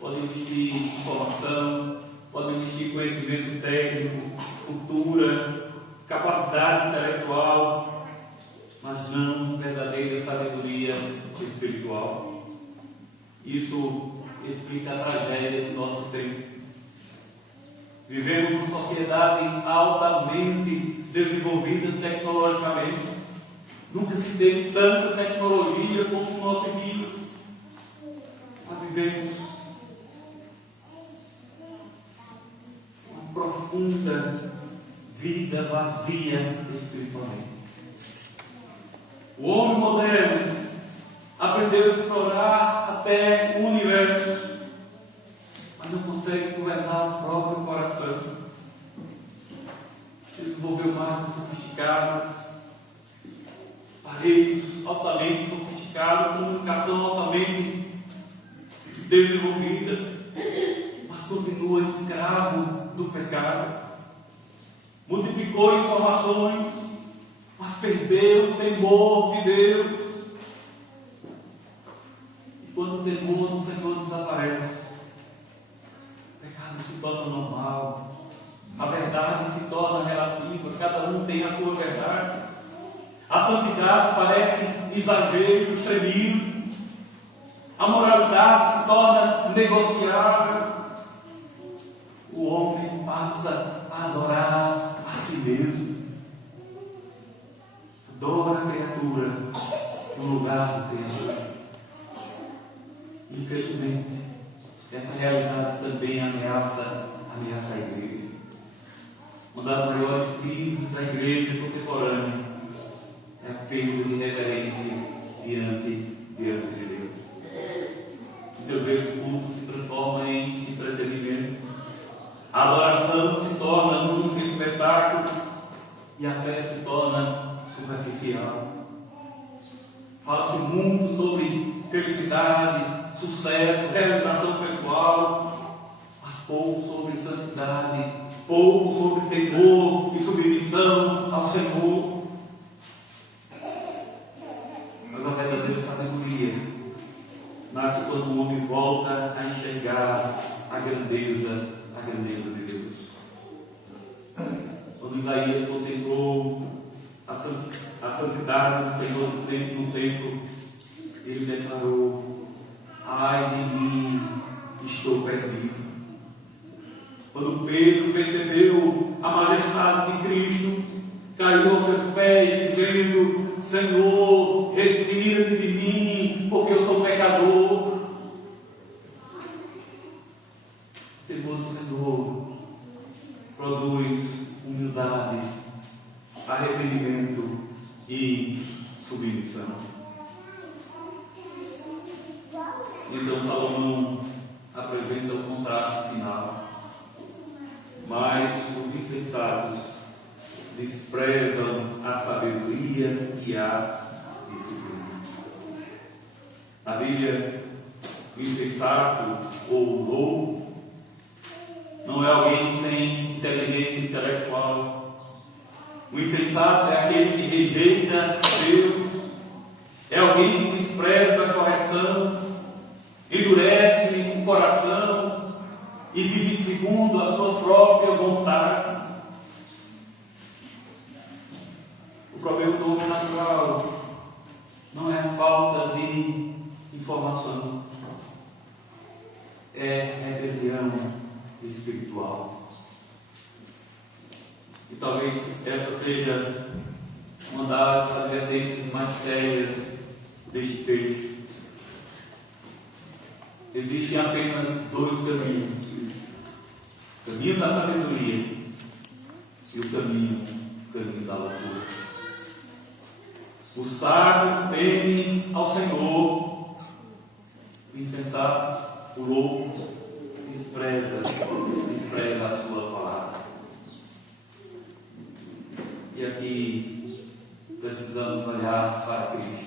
Pode existir informação, pode existir conhecimento técnico, cultura, capacidade intelectual, mas não verdadeira sabedoria espiritual. Isso explica a tragédia do nosso tempo. Vivemos numa sociedade altamente desenvolvida tecnologicamente. Nunca se teve tanta tecnologia como no nosso dia. Nós vivemos uma profunda vida vazia espiritualmente. O homem moderno aprendeu a explorar até o universo, mas não consegue governar o próprio coração. Desenvolveu máquinas sofisticadas, aparelhos altamente sofisticados, comunicação altamente desenvolvida, mas continua escravo do pecado. Multiplicou informações, mas perdeu o temor de Deus. E quando o temor do Senhor desaparece, o pecado se torna normal, a verdade se torna relativa, cada um tem a sua verdade. A santidade parece exagero, extremismo. A moralidade se torna negociável. O homem passa a adorar a si mesmo. Adora a criatura no lugar do Criador. Infelizmente, essa realidade também ameaça a igreja. Uma das maiores crises da igreja contemporânea é a perda de reverência diante de Deus. Muitas vezes o culto se transforma em entretenimento, a adoração se torna um espetáculo e a fé se torna superficial. Fala-se muito sobre felicidade, sucesso, realização pessoal, mas pouco sobre santidade, pouco sobre temor e submissão ao Senhor. Mas a verdadeira sabedoria nasce quando o homem volta a enxergar a grandeza de Deus. Quando Isaías contemplou a santidade do Senhor no templo, ele declarou: ai de mim, estou perdido. Quando Pedro percebeu a majestade de Cristo, caiu aos seus pés, dizendo: Senhor, retira-te de mim, porque eu sou pecador. O temor do Senhor produz humildade, arrependimento e submissão. Então Salomão apresenta o contraste final. Mas os insensatos desprezam a sabedoria e a disciplina. Na Bíblia, o insensato ou o louco não é alguém sem inteligência intelectual. O insensato é aquele que rejeita Deus, é alguém que despreza a correção, endurece o coração e vive segundo a sua própria vontade. O problema do homem natural não é a falta de informação, é rebelião espiritual. E talvez essa seja uma das advertências mais sérias deste texto. Existem apenas dois caminhos: o caminho da sabedoria e o caminho da loucura. O sábio teme ao Senhor, o insensato, o louco, despreza a sua palavra. E aqui precisamos olhar para Cristo,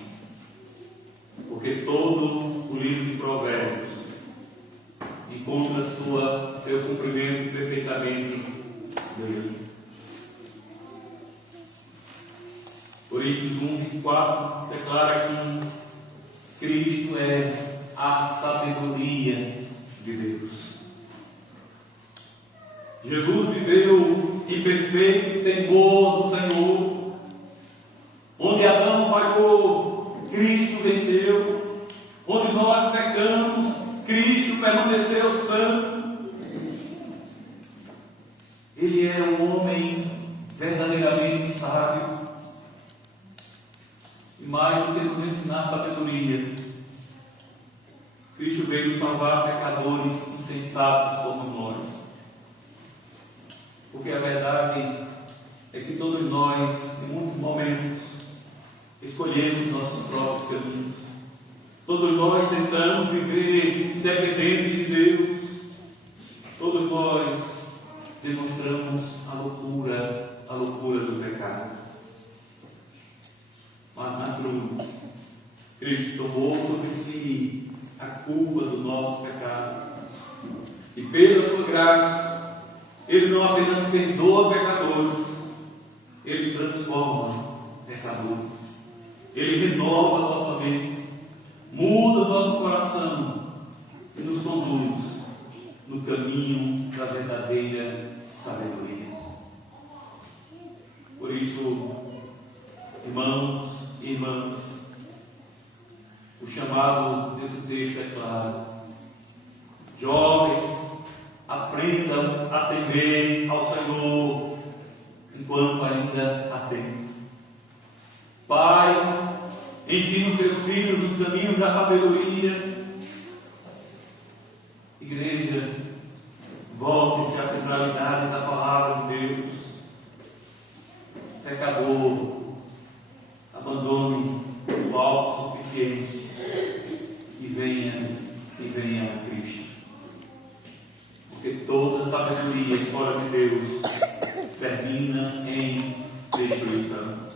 porque todo o livro de Provérbios encontra seu cumprimento perfeitamente nele. Coríntios 1:4 declara que Cristo é a sabedoria de Deus. Jesus viveu em perfeito temor do Senhor. Onde Adão falhou, Cristo venceu. Onde nós pecamos, Cristo permaneceu santo. Ele é um homem verdadeiramente sábio. E mais do que nos ensinar sabedoria, Cristo veio salvar pecadores insensatos como nós. Porque a verdade é que todos nós, em muitos momentos, escolhemos nossos próprios caminhos. Todos nós tentamos viver independentes de Deus. Todos nós demonstramos a loucura do pecado. Mas na cruz, Cristo tomou sobre si a culpa do nosso pecado. E pela sua graça, Ele não apenas perdoa pecadores, Ele transforma pecadores. Ele renova a nossa mente, muda o nosso coração e nos conduz no caminho da verdadeira sabedoria. Por isso, irmãos e irmãs, o chamado desse texto é claro. Jovens, aprendam a temer ao Senhor enquanto ainda há tempo. Pais, Ensina os seus filhos nos caminhos da sabedoria. Igreja, volte-se à centralidade da palavra de Deus. Pecador, abandone o autossuficiência e venha a Cristo. Porque toda sabedoria fora de Deus termina em destruição.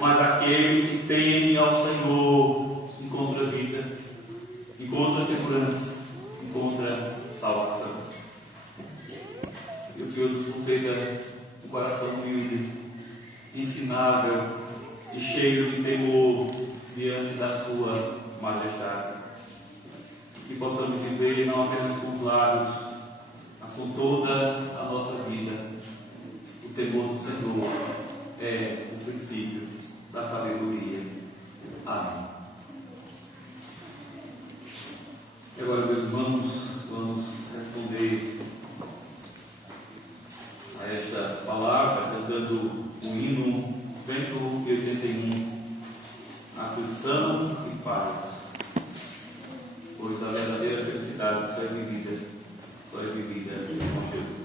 Mas aquele que teme ao Senhor encontra vida, encontra segurança, encontra salvação. Que o Senhor nos conceda um coração humilde, ensinável e cheio de temor diante da sua majestade. Que possamos dizer, não apenas com os lábios, mas com toda a nossa vida: o temor do Senhor é o princípio da sabedoria. Amém. E agora, meus irmãos, vamos responder a esta palavra cantando o hino 181, Aflição e Paz, pois a verdadeira felicidade só é vivida com Jesus.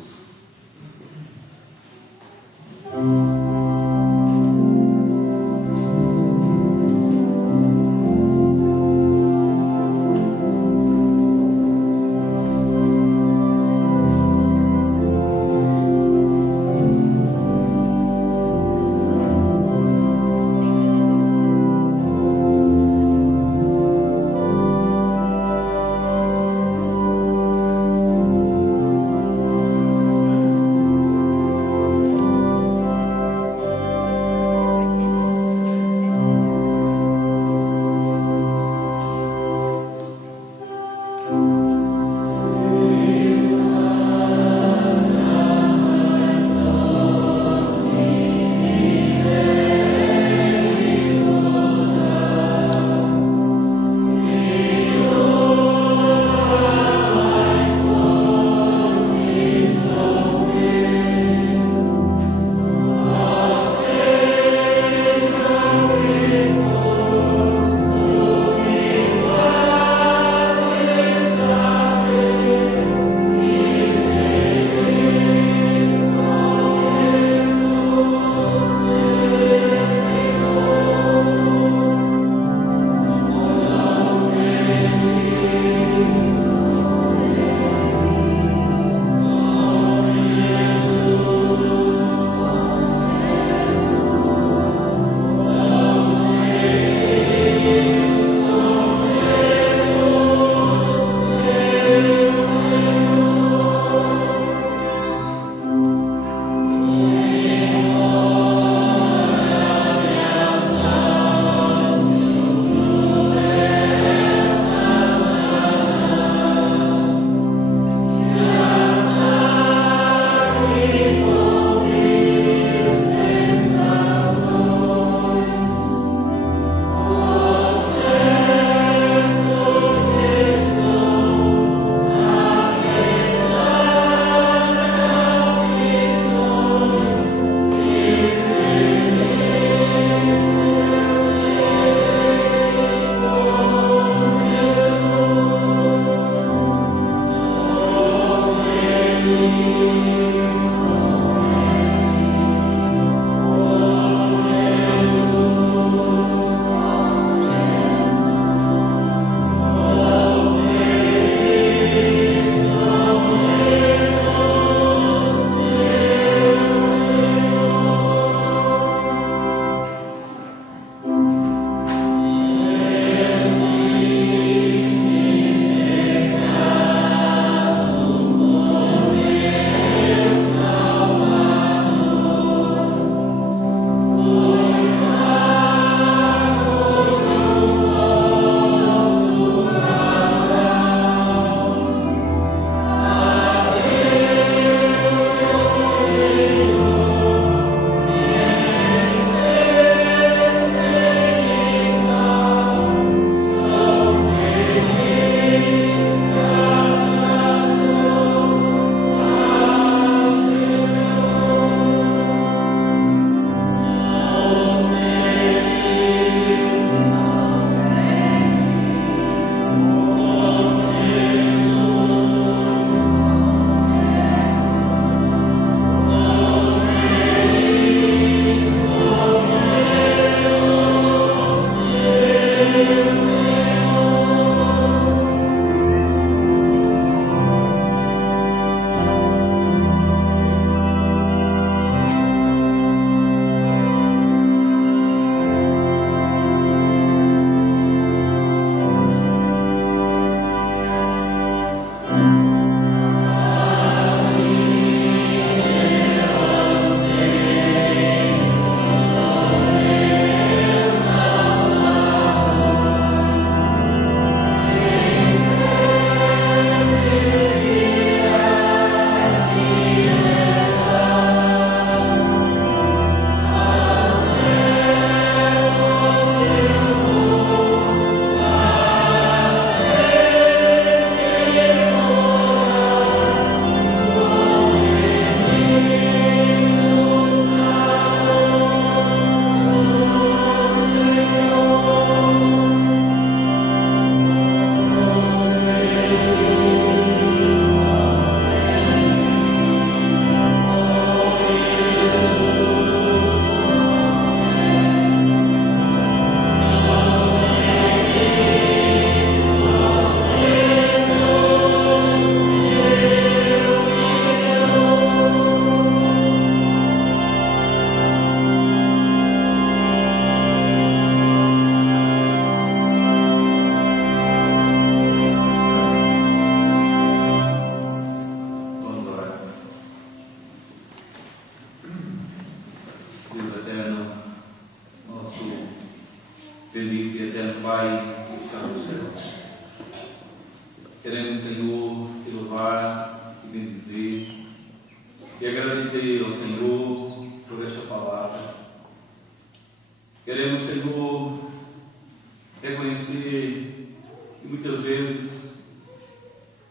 que muitas vezes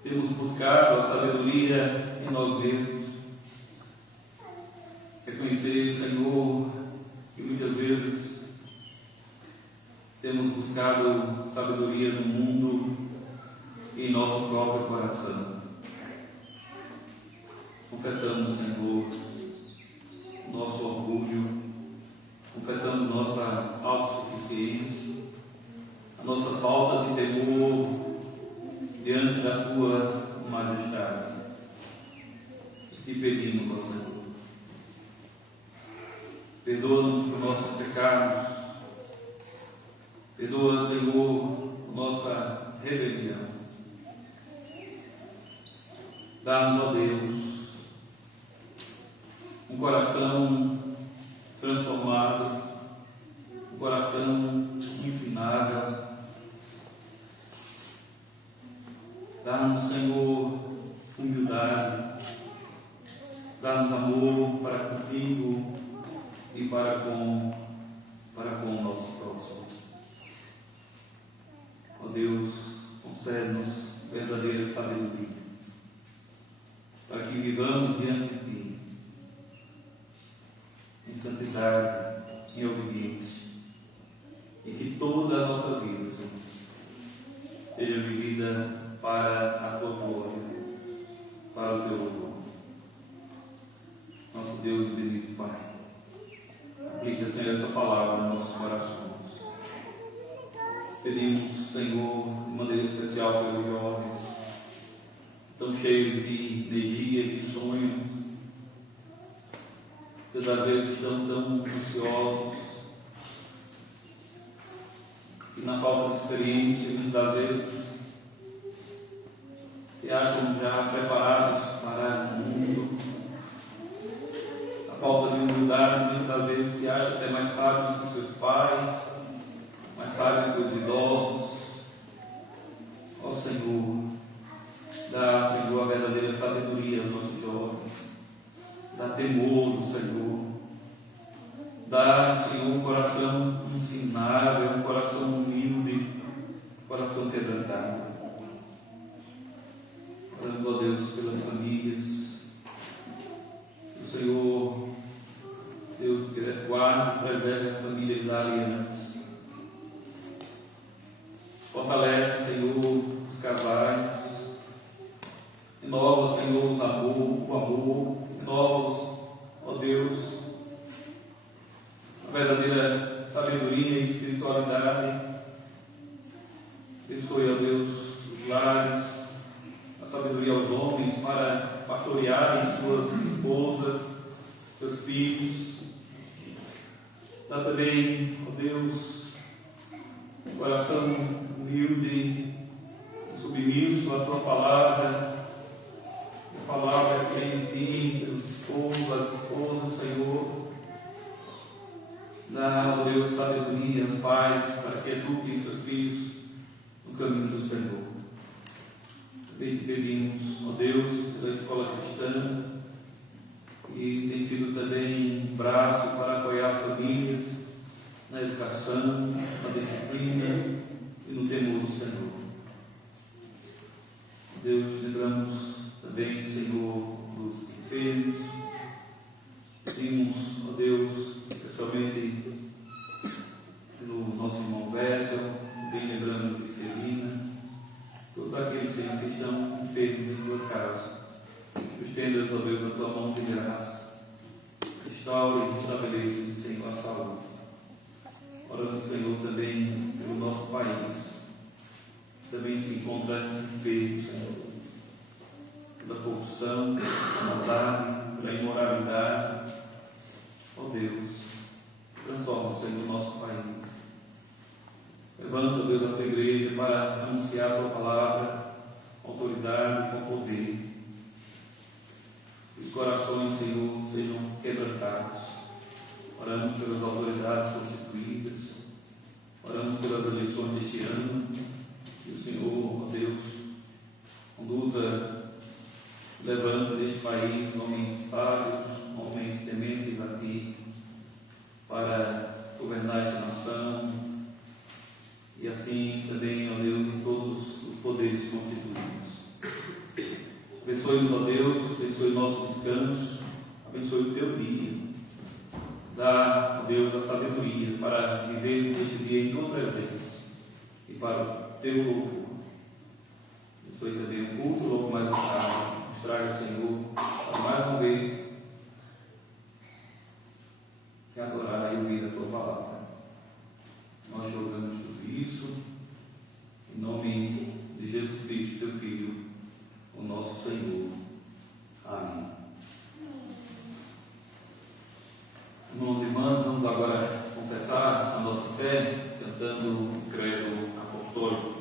temos buscado a sabedoria em nós mesmos. Reconhecer, Senhor, que muitas vezes temos buscado sabedoria no mundo e em nosso próprio coração. Confessamos, Senhor, nosso orgulho, confessamos nossa autossuficiência, a nossa falta de temor diante da Tua majestade. Te pedimos, ó Senhor, perdoa-nos por nossos pecados, perdoa, Senhor, nossa rebelião. Dá-nos, ó Deus, um coração transformado, um coração ensinável. Dá-nos, Senhor, humildade, dá-nos amor para contigo e para com o nosso próximo. Ó Deus, concede-nos verdadeira sabedoria, para que vivamos diante de Ti, em santidade, em obediência, e que toda a nossa vida, Senhor, seja vivida para a Tua glória, para o Teu louvor. Nosso Deus e bendito Pai, aplica, Senhor, essa palavra nos nossos corações. Pedimos, Senhor, de maneira especial pelos jovens, tão cheios de energia, de sonho, que às vezes estão tão ansiosos, e na falta de experiência, muitas vezes se acham já preparados para o mundo. A falta de humildade, muitas vezes se acham até mais sábios que seus pais, mais sábios que os idosos. Ó Senhor, dá, Senhor, a verdadeira sabedoria aos nossos jovens, dá temor do Senhor, dá, Senhor, um coração ensinável, um coração humilde, um coração quebrantado. Orando, ó Deus, pelas famílias, o Senhor, Deus, guarde e preserve as famílias da aliança. Fortalece, Senhor, os casais, renova, Senhor, o amor, renova-os, ó Deus, a verdadeira sabedoria e espiritualidade. Abençoe, ó Deus, os lares, a sabedoria aos homens para pastorearem suas esposas, seus filhos. Dá também, ó Deus, um coração humilde, submisso à Tua palavra, a palavra que vem de Ti, pelos esposos, as esposas, Senhor. Dá, ó Deus, sabedoria aos pais para que eduquem seus filhos no caminho do Senhor. Também te pedimos, ó Deus, pela escola cristã, que tem sido também um braço para apoiar as famílias na educação, na disciplina e no temor do Senhor. Deus, lembramos também, Senhor, dos enfermos. Pedimos, ó Deus, especialmente pelo nosso irmão Vessel, também lembramos de Celina, todos aqueles, Senhor, que estão enfermos em Tua casa. Estendas, ó Deus, a Tua mão de graça. Restaure e estabeleça, Senhor, a saúde. Orando, Senhor, também pelo nosso país. Também se encontra enfermo, Senhor, pela corrupção, pela maldade, pela imoralidade. Ó Deus, transforma, Senhor, o nosso país. Levanta, Deus, a Tua igreja para anunciar a Tua palavra, com autoridade, com poder. Os corações, Senhor, sejam quebrantados. Oramos pelas autoridades constituídas, oramos pelas eleições deste ano, que o Senhor, ó Deus, conduza, levando deste país homens sábios, homens tementes a Ti, para governar esta nação, e assim também, ó Deus, em todos Abençoe-nos, ó Deus, abençoe o nosso descanso, abençoe o teu dia. Dá, ó Deus, a sabedoria para viver este dia em tua presença e para o teu louvor. Abençoe também o culto, logo mais tarde. Nos traga, Senhor, para mais uma vez e adorar e ouvir a tua palavra. Nós jogamos tudo isso em nome de Jesus Cristo, teu Filho, o nosso Senhor. Amém. Irmãos e irmãs, vamos agora confessar a nossa fé, cantando o credo apostólico.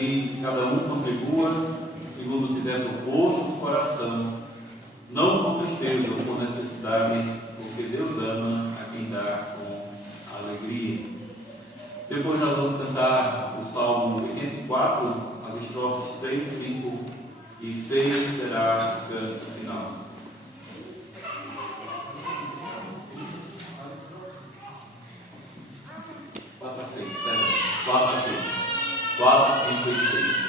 diz: cada um contribua segundo tiver do gosto do coração, não com tristeza ou por necessidade, porque Deus ama a quem dá com alegria. Depois nós vamos cantar o Salmo 84, as estrofes 3, 5 e 6 será o canto final. 4 a 6, 4 a 6, 4, 5 e 6.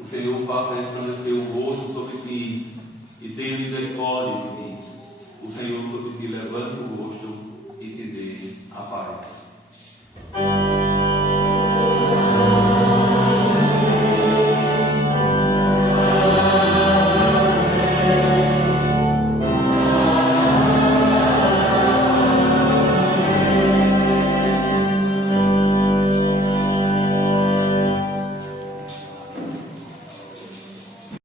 O Senhor faça resplandecer o rosto sobre ti e tenha misericórdia de ti. O Senhor sobre ti levante